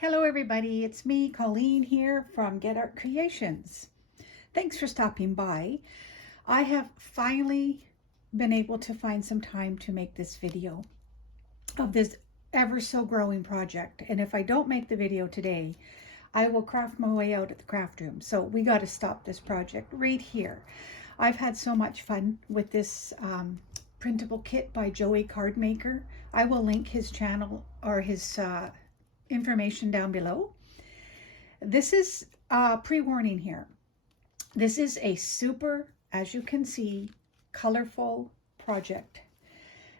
Hello everybody, it's me, Colleen here from Gedartcreations. Thanks for stopping by. I have finally been able to find some time to make this video of this ever so growing project. And if I don't make the video today, I will craft my way out at the craft room. So we got to stop this project right here. I've had so much fun with this printable kit by Joey Cardmaker. I will link his channel or his information down below. This is pre-warning here. This is a super, as you can see, colorful project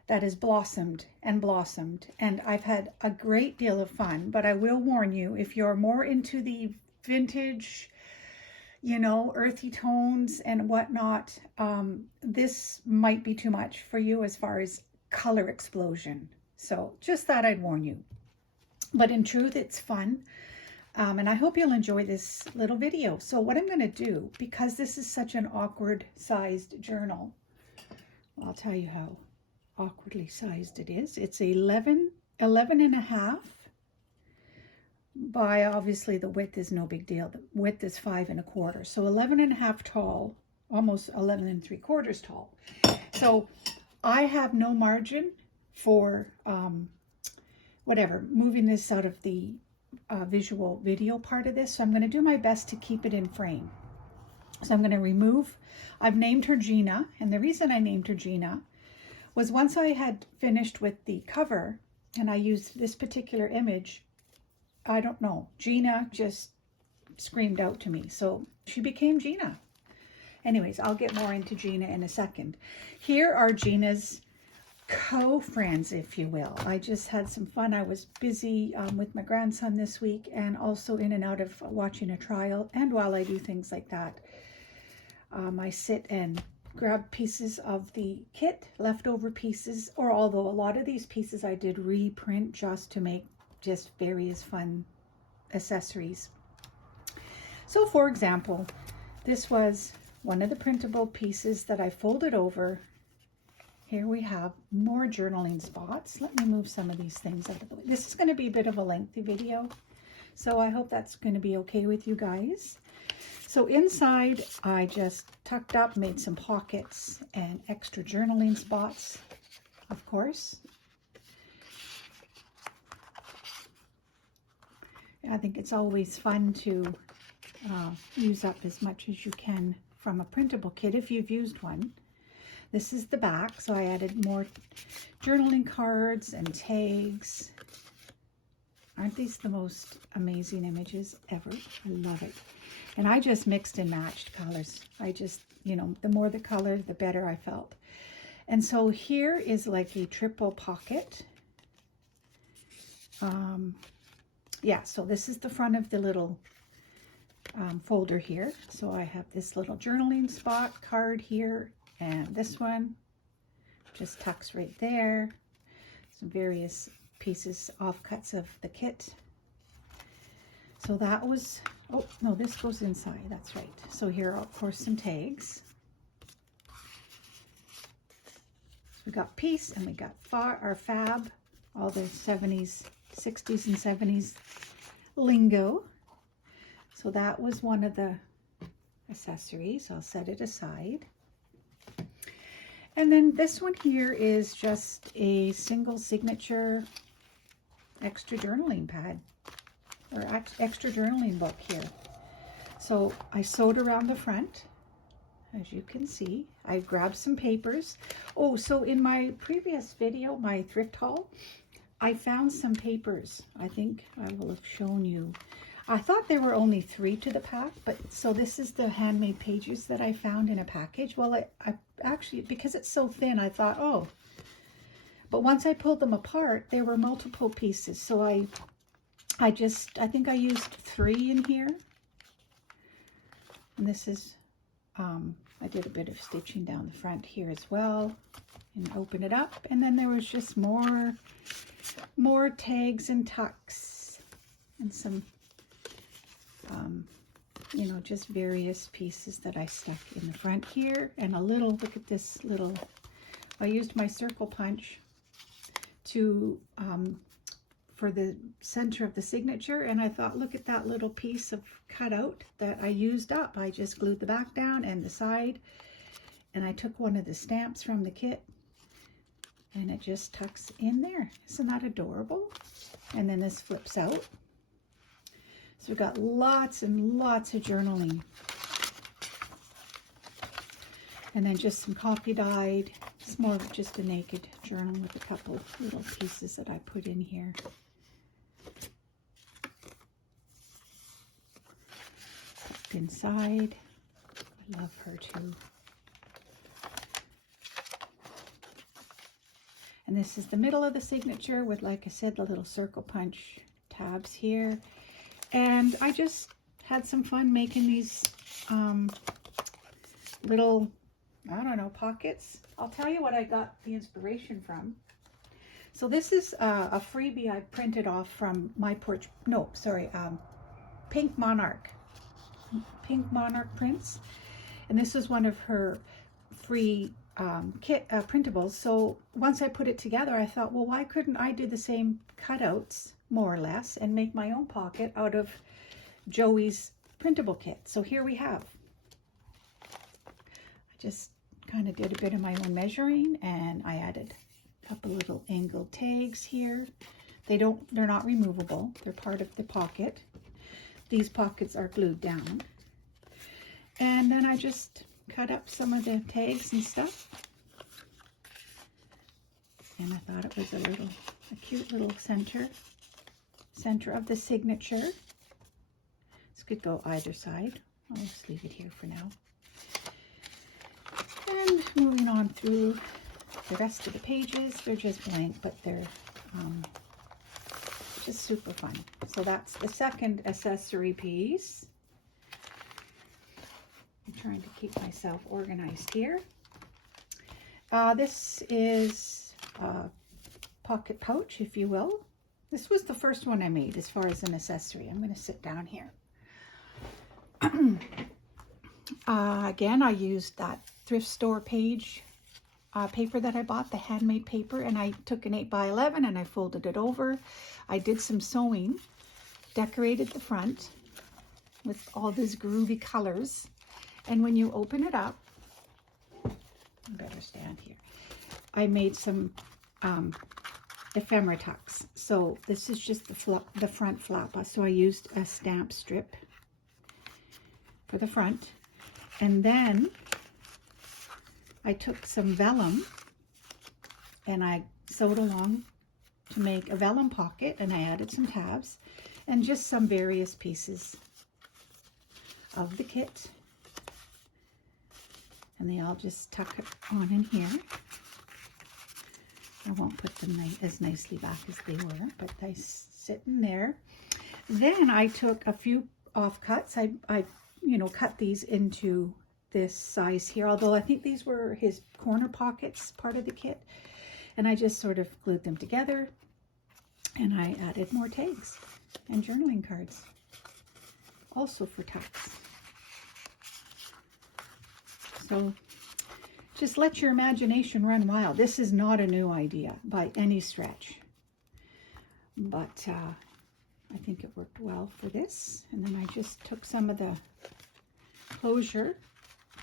that has blossomed and blossomed, and I've had a great deal of fun. But I will warn you, if you're more into the vintage, earthy tones and whatnot, this might be too much for you as far as color explosion. So just thought I'd warn you. But in truth, it's fun. And I hope you'll enjoy this little video. So what I'm going to do, because this is such an awkward sized journal, I'll tell you how awkwardly sized it is. It's 11 and a half by, obviously the width is no big deal. The width is 5 1/4. So 11 and a half tall, almost 11 3/4 tall. So I have no margin for, moving this out of the visual video part of this. So I'm going to do my best to keep it in frame. So I'm going to remove, I've named her Gina. And the reason I named her Gina was once I had finished with the cover and I used this particular image, I don't know, Gina just screamed out to me. So she became Gina. Anyways, I'll get more into Gina in a second. Here are Gina's co-friends, if you will. I just had some fun. I was busy with my grandson this week and also in and out of watching a trial. And while I do things like that, I sit and grab pieces of the kit, leftover pieces, or although a lot of these pieces I did reprint just to make just various fun accessories. So for example, this was one of the printable pieces that I folded over. Here we have more journaling spots. Let me move some of these things out of the way. This is going to be a bit of a lengthy video, so I hope that's going to be okay with you guys. So inside, I just tucked up, made some pockets and extra journaling spots, of course. I think it's always fun to use up as much as you can from a printable kit if you've used one. This is the back, so I added more journaling cards and tags. Aren't these the most amazing images ever? I love it. And I just mixed and matched colors. I just, the more the color, the better I felt. And so here is like a triple pocket. Yeah, so this is the front of the little folder here. So I have this little journaling spot card here. And this one just tucks right there. Some various pieces, offcuts of the kit. So that was, oh no, this goes inside, that's right. So here are, of course, some tags. So we got Peace and we got our Fab, all the 70s, 60s and 70s lingo. So that was one of the accessories. I'll set it aside. And then this one here is just a single signature extra journaling pad or extra journaling book here. So I sewed around the front, as you can see. I grabbed some papers. Oh, so in my previous video, my thrift haul, I found some papers. I think I will have shown you. I thought there were only 3 to the pack, but so this is the handmade pages that I found in a package. Well, I actually, because it's so thin, I thought, oh, but once I pulled them apart, there were multiple pieces. So I think I used 3 in here. And this is, I did a bit of stitching down the front here as well and open it up. And then there was just more tags and tucks and some, just various pieces that I stuck in the front here. And a little, look at this little, I used my circle punch to for the center of the signature, and I thought, look at that little piece of cutout that I used up. I just glued the back down and the side, and I took one of the stamps from the kit, and it just tucks in there. Isn't that adorable? And then this flips out. So we've got lots and lots of journaling. And then just some copy dyed. It's more of just a naked journal with a couple little pieces that I put in here. Tucked inside. I love her too. And this is the middle of the signature with, like I said, the little circle punch tabs here. And I just had some fun making these little, I don't know, pockets. I'll tell you what I got the inspiration from. So this is a freebie I printed off from my porch. No, sorry, Pink Monarch prints. And this is one of her free kit printables. So once I put it together, I thought, well, why couldn't I do the same cutouts, more or less, and make my own pocket out of Joey's printable kit? So here we have. I just kind of did a bit of my own measuring, and I added a couple little angled tags here. They're not removable. They're part of the pocket. These pockets are glued down. And then I just cut up some of the tags and stuff. And I thought it was a cute little center of the signature. This could go either side. I'll just leave it here for now. And moving on through the rest of the pages, they're just blank, but they're just super fun. So that's the second accessory piece. I'm trying to keep myself organized here. This is a pocket pouch, if you will. This was the first one I made as far as an accessory. I'm going to sit down here. Again, I used that thrift store page paper that I bought, the handmade paper, and I took an 8x11 and I folded it over. I did some sewing, decorated the front with all these groovy colors. And when you open it up, I better stand here, I made some ephemera tucks. So this is just the front flap. So I used a stamp strip for the front. And then I took some vellum and I sewed along to make a vellum pocket, and I added some tabs and just some various pieces of the kit. And they all just tuck on in here. I won't put them as nicely back as they were, but they sit in there. Then I took a few offcuts. I cut these into this size here, although I think these were his corner pockets, part of the kit. And I just sort of glued them together, and I added more tags and journaling cards, also for tucks. So just let your imagination run wild. This is not a new idea by any stretch, but I think it worked well for this. And then I just took some of the closure,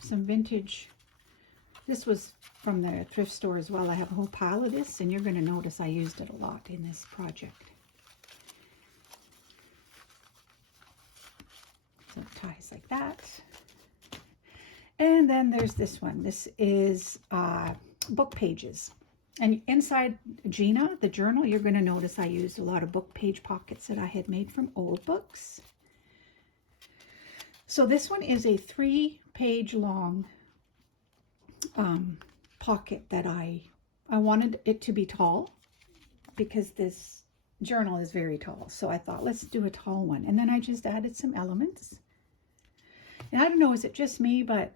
some vintage. This was from the thrift store as well. I have a whole pile of this, and you're going to notice I used it a lot in this project. So it ties like that. And then there's this one. This is book pages. And inside Gina, the journal, you're going to notice I used a lot of book page pockets that I had made from old books. So this one is a 3-page long pocket that I wanted it to be tall because this journal is very tall. So I thought, let's do a tall one. And then I just added some elements. And I don't know, is it just me, but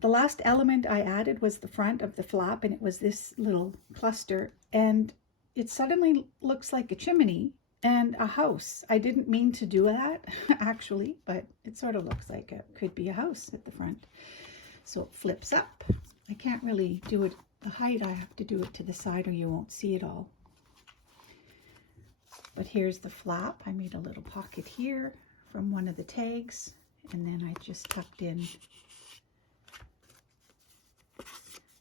the last element I added was the front of the flap, and it was this little cluster, and it suddenly looks like a chimney and a house. I didn't mean to do that, actually, but it sort of looks like it could be a house at the front. So it flips up. I can't really do it the height. I have to do it to the side or you won't see it all. But here's the flap. I made a little pocket here from one of the tags, and then I just tucked in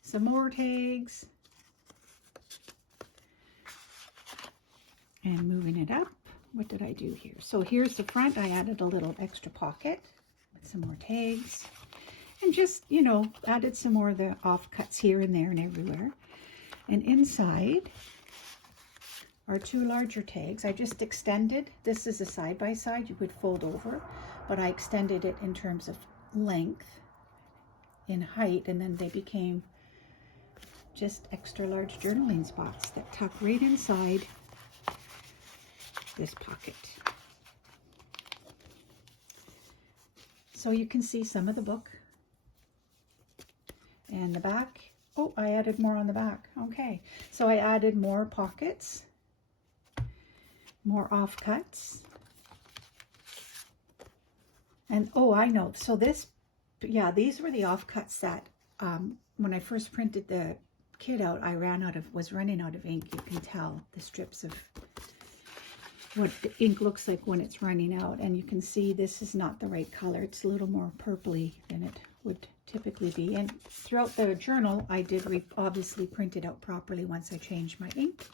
some more tags and moving it up. What did I do here? So here's the front. I added a little extra pocket with some more tags and just, you know, added some more of the offcuts here and there and everywhere. And inside are 2 larger tags. I just extended. This is a side-by-side. You would fold over, but I extended it in terms of length, in height, and then they became just extra large journaling spots that tuck right inside this pocket. So you can see some of the book and the back. Oh, I added more on the back. Okay, so I added more pockets, more offcuts, and oh, I know. So this, yeah, these were the offcuts that when I first printed the kit out, I was running out of ink. You can tell the strips of what the ink looks like when it's running out, and you can see this is not the right color. It's a little more purpley than it would typically be. And throughout the journal, I did obviously print it out properly once I changed my ink.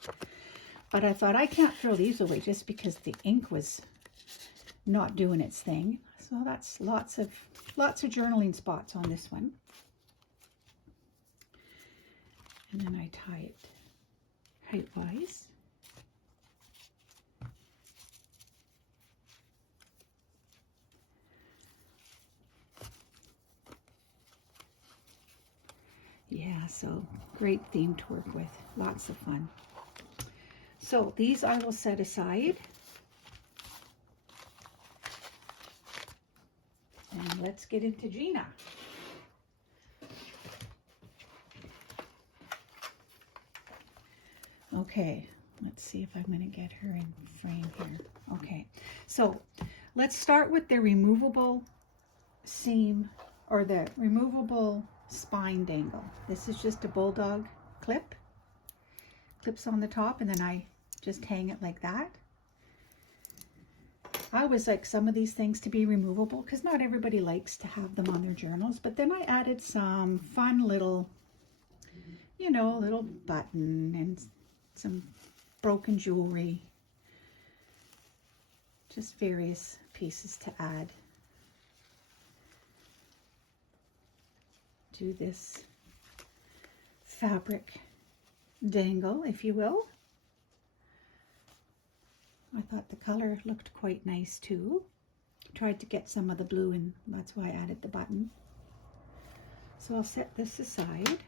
But I thought I can't throw these away just because the ink was not doing its thing. So that's lots of journaling spots on this one. And then I tie it height-wise. Yeah, so great theme to work with. Lots of fun. So these I will set aside. And let's get into Gina. Okay, let's see if I'm going to get her in frame here. Okay, so let's start with the removable seam, or the removable spine dangle. This is just a bulldog clip. Clips on the top, and then I just hang it like that. I always like some of these things to be removable because not everybody likes to have them on their journals. But then I added some fun little, you know, little button and some broken jewelry. Just various pieces to add to this fabric dangle, if you will. I thought the color looked quite nice too. Tried to get some of the blue in, that's why I added the button. So I'll set this aside.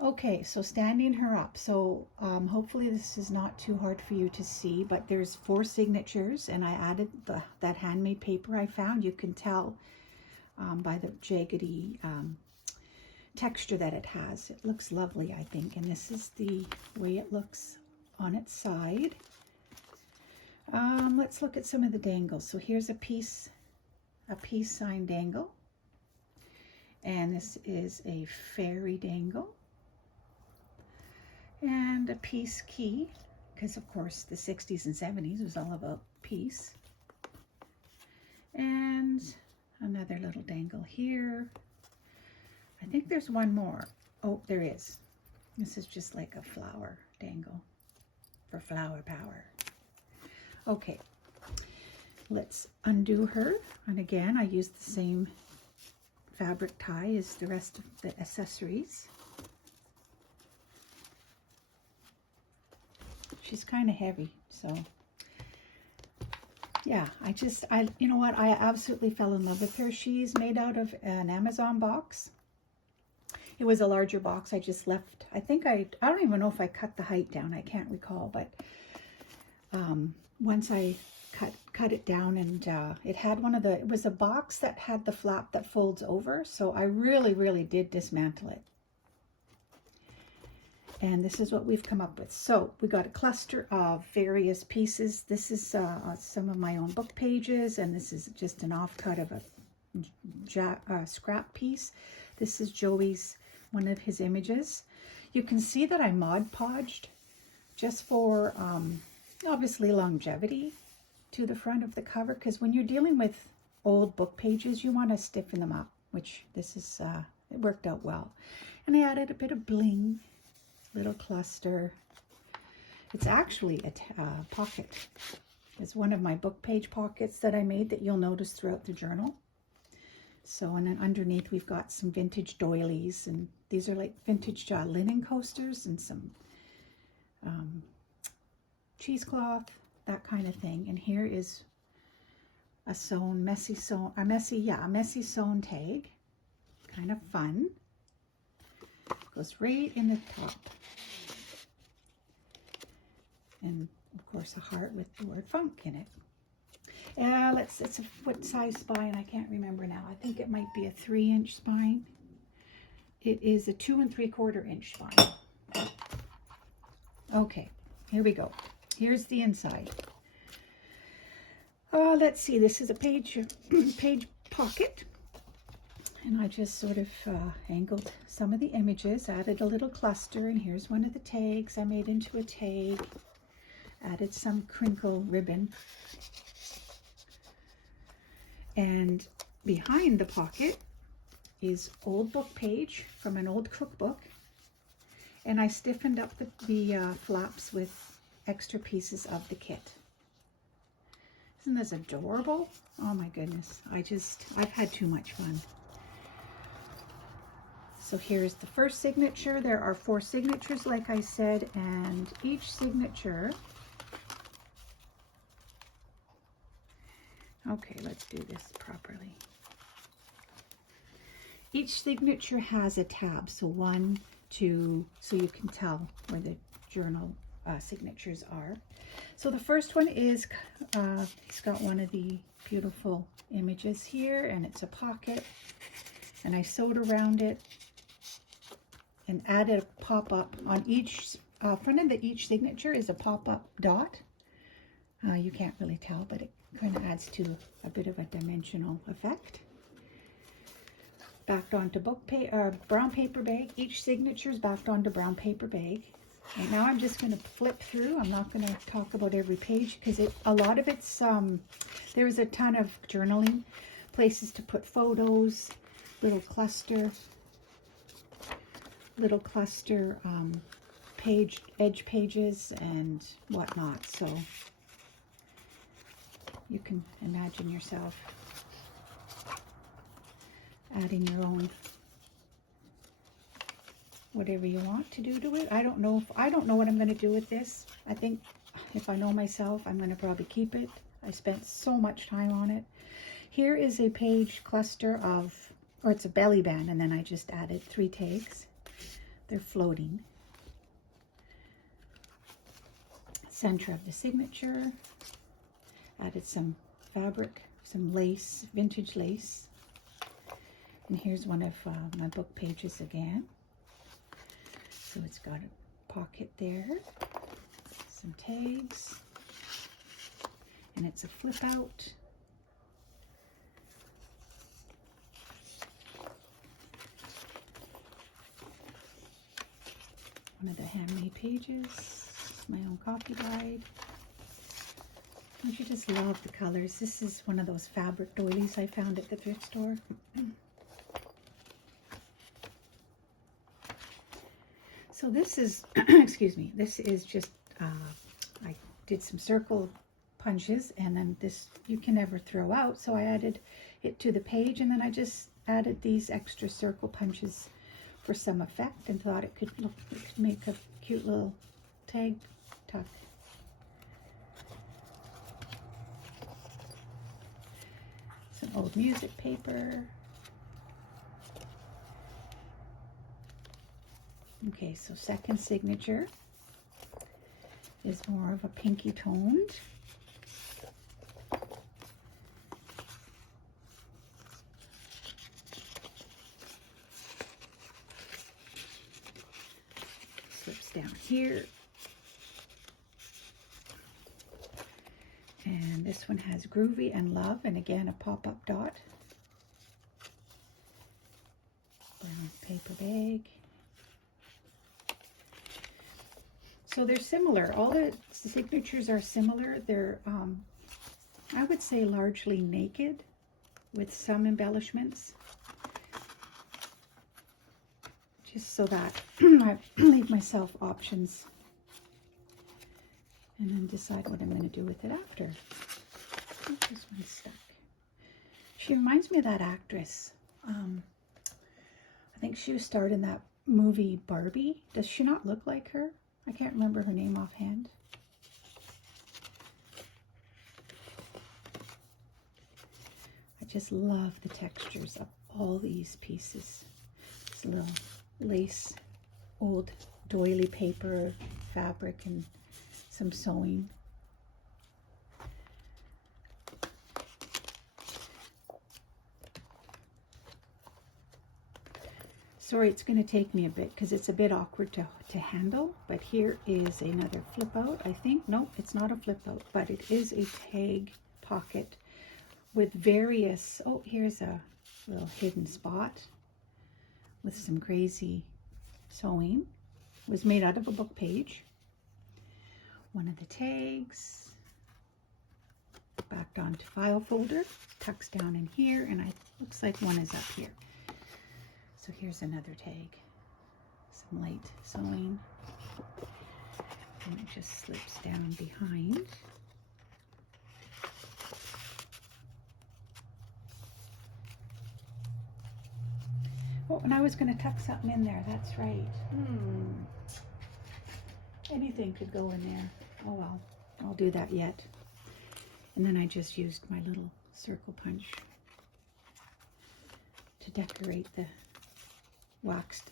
Okay, so standing her up. So hopefully this is not too hard for you to see, but there's 4 signatures, and I added that handmade paper I found. You can tell by the jaggedy texture that it has. It looks lovely, I think, and this is the way it looks on its side. Let's look at some of the dangles. So here's a peace sign dangle, and this is a fairy dangle, and a peace key, because of course the 60s and 70s was all about peace, and another little dangle here. I think there's one more. Oh, there is. This is just like a flower dangle for flower power. Okay, let's undo her. And again, I used the same fabric tie as the rest of the accessories. She's kind of heavy, so yeah, you know what? I absolutely fell in love with her. She's made out of an Amazon box. It was a larger box. I just left, I don't even know if I cut the height down. I can't recall, but once I cut it down, and it had it was a box that had the flap that folds over. So I really did dismantle it. And this is what we've come up with. So we got a cluster of various pieces. This is some of my own book pages, and this is just an offcut of a scrap piece. This is Joey's, one of his images. You can see that I Mod Podged just for obviously longevity to the front of the cover, because when you're dealing with old book pages, you want to stiffen them up, which this is, it worked out well. And I added a bit of bling, little cluster. It's actually a pocket. It's one of my book page pockets that I made that you'll notice throughout the journal. So, and then underneath we've got some vintage doilies, and these are like vintage linen coasters and some cheesecloth, that kind of thing. And here is a messy sewn tag, kind of fun. Goes right in the top, and of course a heart with the word funk in it. It's a what size spine? I can't remember now. I think it might be a 3-inch spine. It is a 2 3/4 inch spine. Okay, here we go. Here's the inside. Let's see. This is a page pocket, and I just sort of angled some of the images, added a little cluster, and here's one of the tags I made into a tag. Added some crinkle ribbon. And behind the pocket is old book page from an old cookbook. And I stiffened up the flaps with extra pieces of the kit. Isn't this adorable? Oh my goodness. I've had too much fun. So here's the first signature. There are 4 signatures, like I said, and each signature... Okay, let's do this properly. Each signature has a tab, so 1, 2, so you can tell where the journal signatures are. So the first one is, he's got one of the beautiful images here, and it's a pocket, and I sewed around it and added a pop-up on each, front of each signature is a pop-up dot. You can't really tell, but it kind of adds to a bit of a dimensional effect. Backed onto brown paper bag. Each signature is backed onto brown paper bag. And now I'm just going to flip through. I'm not going to talk about every page because a lot of it's, there's a ton of journaling, places to put photos, little cluster edge pages and whatnot. So you can imagine yourself adding your own whatever you want to do to it. I don't know what I'm going to do with this. I think if I know myself, I'm going to probably keep it. I spent so much time on it. Here is a page cluster or it's a belly band, and then I just added 3 tags. They're floating. Center of the signature. Added some fabric, some lace, vintage lace. And here's one of my book pages again. So it's got a pocket there, some tags, and it's a flip out. One of the handmade pages, my own copy guide. Don't you just love the colors? This is one of those fabric doilies I found at the thrift store. So this is, excuse me, this is just, I did some circle punches, and then this you can never throw out. So I added it to the page, and then I just added these extra circle punches for some effect, and thought it could make a cute little tag tuck. Some old music paper. Okay, so second signature is more of a pinky toned. Slips down here. And this one has Groovy and Love, and again a pop-up dot. Brown paper bag. So they're similar. All the signatures are similar. They're, I would say, largely naked with some embellishments. Just so that I leave myself options and then decide what I'm going to do with it after. Oh, this one's stuck. She reminds me of that actress. I think she was starred in that movie Barbie. Does she not look like her? I can't remember her name offhand. I just love the textures of all these pieces. This little lace, old doily paper, fabric, and some sewing. Sorry, it's going to take me a bit because it's a bit awkward to handle, but here is another flip out, I think. Nope, it's not a flip out, but it is a tag pocket with various, oh, here's a little hidden spot with some crazy sewing. It was made out of a book page. One of the tags, backed onto file folder, tucks down in here, and looks like one is up here. So here's another tag, some light sewing, and it just slips down behind. Oh, and I was going to tuck something in there, that's right. Anything could go in there. Oh well, I'll do that yet. And then I just used my little circle punch to decorate the waxed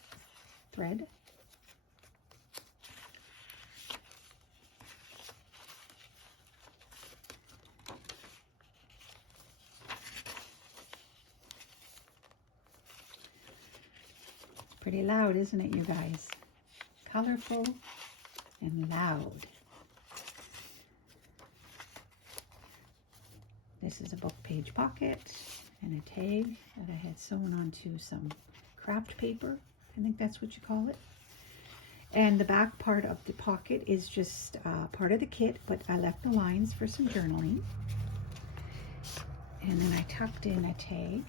thread. Pretty loud, isn't it, you guys? Colorful and loud. This is a book page pocket and a tag that I had sewn onto some craft paper. I think that's what you call it. And the back part of the pocket is just part of the kit, but I left the lines for some journaling. And then I tucked in a tag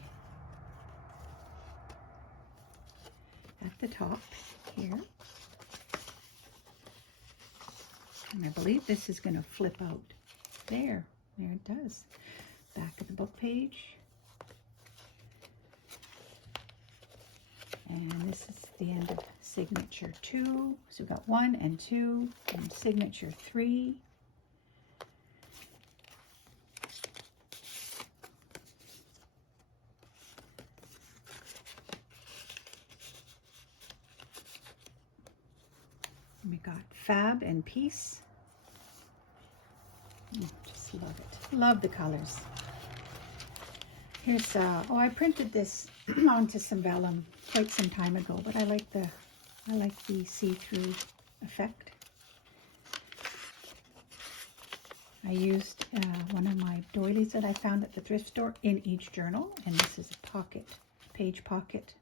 at the top here. And I believe this is going to flip out. There it does. Back of the book page. And this is the end of signature 2. So we've got 1 and 2 and signature 3. And we got Fab and Peace. Just love it. Love the colors. Here's, oh, I printed this onto some vellum quite some time ago, but I like the see-through effect. I used one of my doilies that I found at the thrift store in each journal, and this is a pocket, page pocket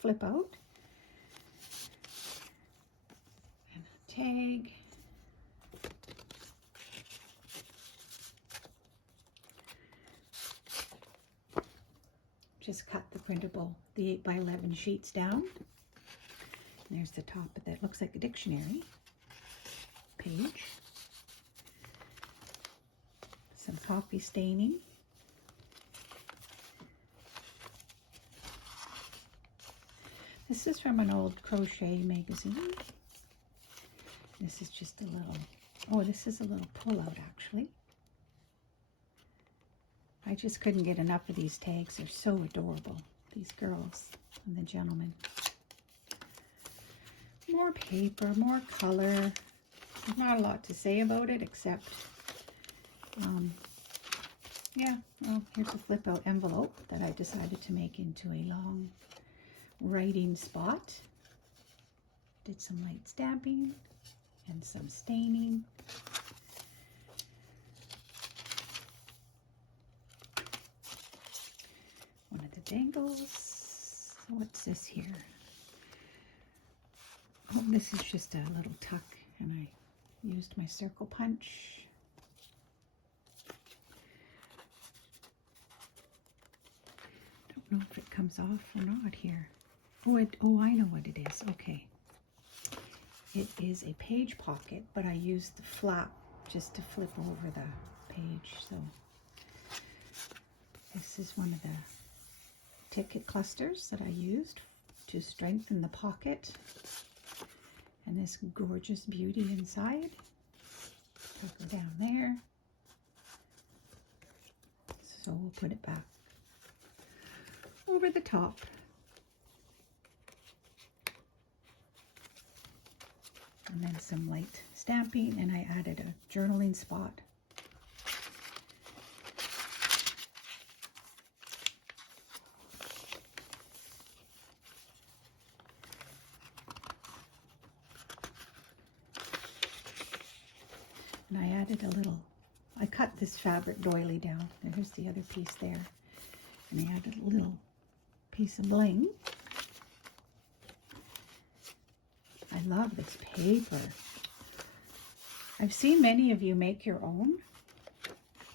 flip out. And a tag. Just cut the printable, the 8x11 sheets down. And there's the top of that. Looks like a dictionary page. Some copy staining. This is from an old crochet magazine. This is just a little, oh, this is a little pull-out actually. I just couldn't get enough of these tags. They're so adorable, these girls and the gentlemen. More paper, more color. There's not a lot to say about it except, yeah, well, here's a flip out envelope that I decided to make into a long writing spot. Did some light stamping and some staining. One of the dangles. What's this here? Oh, this is just a little tuck and I used my circle punch. Don't know if it comes off or not here. Oh, I know what it is. Okay. It is a page pocket, but I used the flap just to flip over the page. So this is one of the ticket clusters that I used to strengthen the pocket. And this gorgeous beauty inside. Go down there. So we'll put it back over the top. And then some light stamping, and I added a journaling spot. And I added a little, I cut this fabric doily down. There's the other piece there. And I added a little piece of bling. I love this paper. I've seen many of you make your own,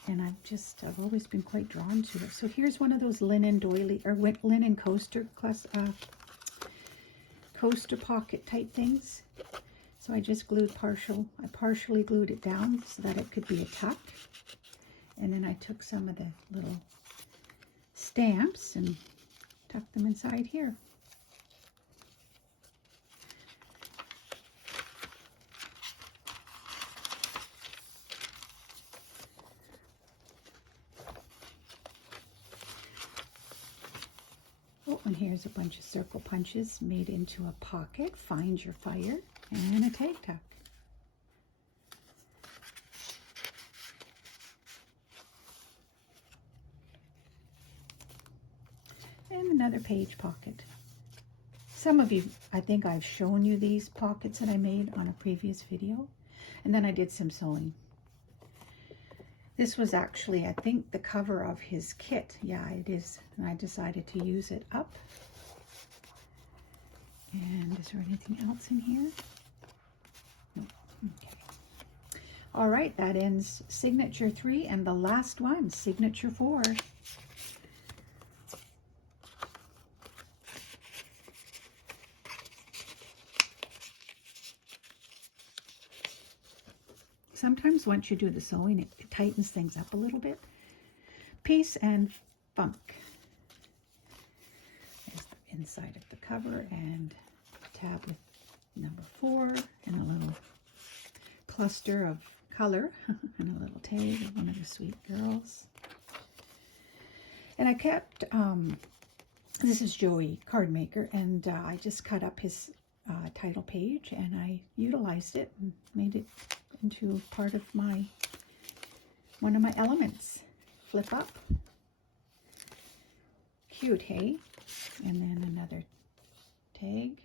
and I've always been quite drawn to it. So here's one of those linen doily, or linen coaster pocket type things. So I just glued I partially glued it down so that it could be a tuck. And then I took some of the little stamps and tucked them inside here. Oh, and here's a bunch of circle punches made into a pocket. Find your fire. And a tag tuck. And another page pocket. Some of you, I think I've shown you these pockets that I made on a previous video. And then I did some sewing. This was actually, I think, the cover of his kit. Yeah, it is. And I decided to use it up. And is there anything else in here? Okay. All right, that ends signature 3, and the last one, signature 4. Sometimes once you do the sewing, it tightens things up a little bit. Peace and Funk. There's the inside of the cover, and tab with number 4, and a little cluster of color and a little tag of one of the sweet girls. And I kept, this is Joey Card Maker, and I just cut up his title page, and I utilized it and made it into part of one of my elements. Flip up. Cute, hey? And then another tag.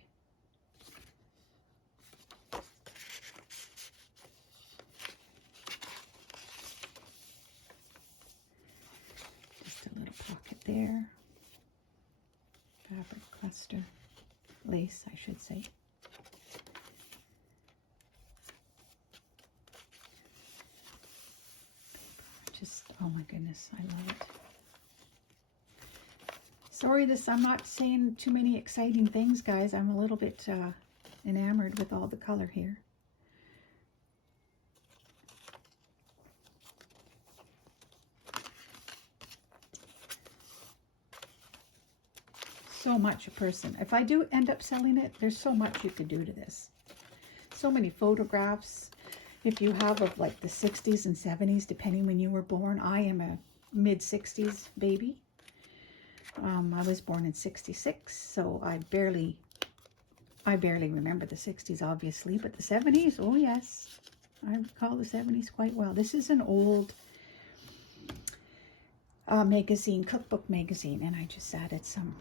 Pocket there, fabric cluster, lace I should say. Just, oh my goodness, I love it. Sorry I'm not saying too many exciting things, guys. I'm a little bit enamored with all the color here. So much a person. If I do end up selling it, there's so much you could do to this. So many photographs. If you have of like the 60s and 70s, depending when you were born. I am a mid-60s baby. I was born in 66, so I barely remember the 60s, obviously, but the 70s, oh yes. I recall the 70s quite well. This is an old magazine, cookbook magazine, and I just added some.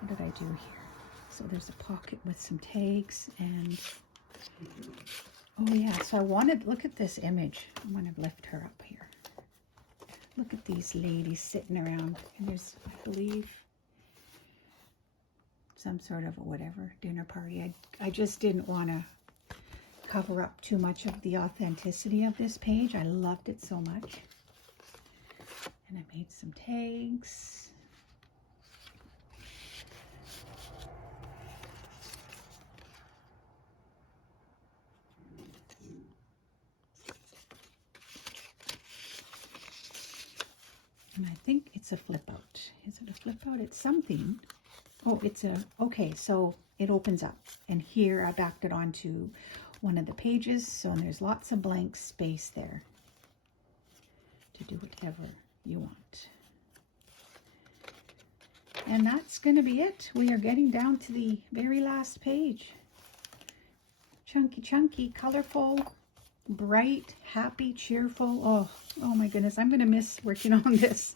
What did I do here? So there's a pocket with some tags, and oh yeah, so I wanted, look at this image. I'm going to lift her up here. Look at these ladies sitting around, and there's, I believe, some sort of a whatever dinner party. I just didn't want to cover up too much of the authenticity of this page. I loved it so much. And I made some tags. And I think it's a flip out. Is it a flip out? It's something. Oh, it's a, okay, so it opens up. And here I backed it onto one of the pages. So there's lots of blank space there to do whatever you want. And that's going to be it. We are getting down to the very last page. Chunky, chunky, colorful, bright, happy, cheerful. Oh my goodness, I'm going to miss working on this.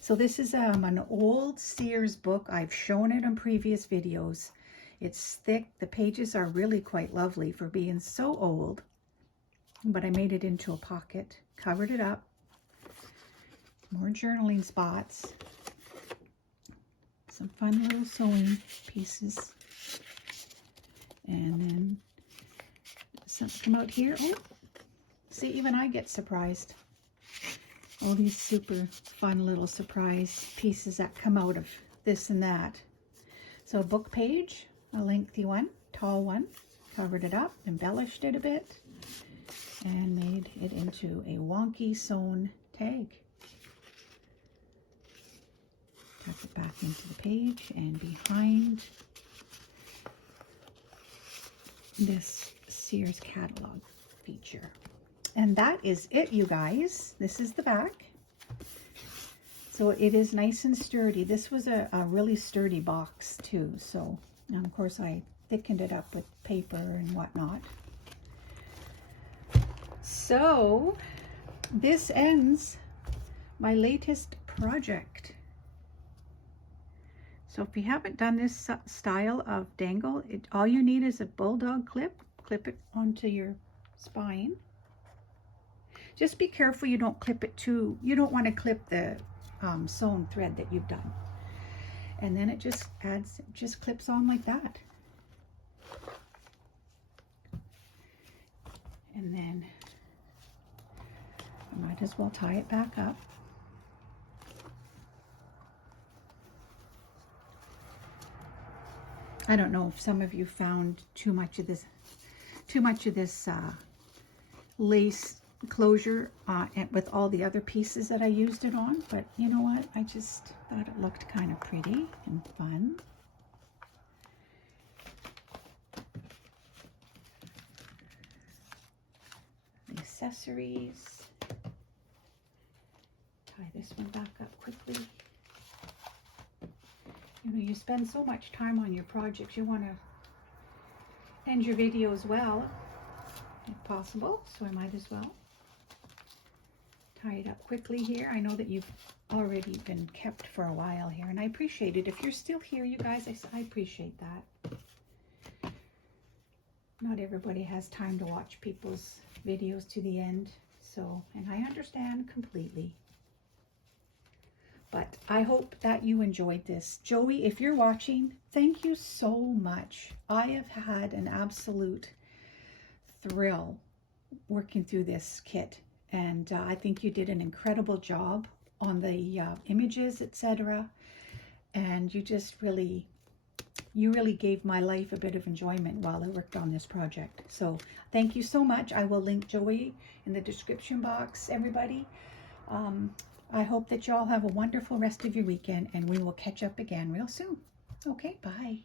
So this is an old Sears book. I've shown it on previous videos. It's thick. The pages are really quite lovely for being so old. But I made it into a pocket, covered it up. More journaling spots. Some fun little sewing pieces. And then something come out here. Oh, see, even I get surprised. All these super fun little surprise pieces that come out of this and that. So a book page, a lengthy one, tall one, covered it up, embellished it a bit, and made it into a wonky sewn tag. Tuck it back into the page and behind this Sears catalog feature. And that is it, you guys. This is the back. So it is nice and sturdy. This was a really sturdy box too. So, and of course I thickened it up with paper and whatnot. So this ends my latest project. So if you haven't done this style of dangle, all you need is a bulldog clip. Clip it onto your spine. Just be careful you don't clip it too, you don't want to clip the sewn thread that you've done. And then it just adds, just clips on like that. And then I might as well tie it back up. I don't know if some of you found too much of this lace closure with all the other pieces that I used it on, but you know what, I just thought it looked kind of pretty and fun. The accessories, tie this one back up quickly. You know, you spend so much time on your projects, you want to end your videos well if possible, so I might as well tie it up quickly here. I know that you've already been kept for a while here, and I appreciate it. If you're still here, you guys, I appreciate that. Not everybody has time to watch people's videos to the end, so, and I understand completely. But I hope that you enjoyed this. Joey, if you're watching, thank you so much. I have had an absolute thrill working through this kit. And I think you did an incredible job on the images, etc. And you just really gave my life a bit of enjoyment while I worked on this project. So thank you so much. I will link Joey in the description box, everybody. I hope that you all have a wonderful rest of your weekend, and we will catch up again real soon. Okay, bye.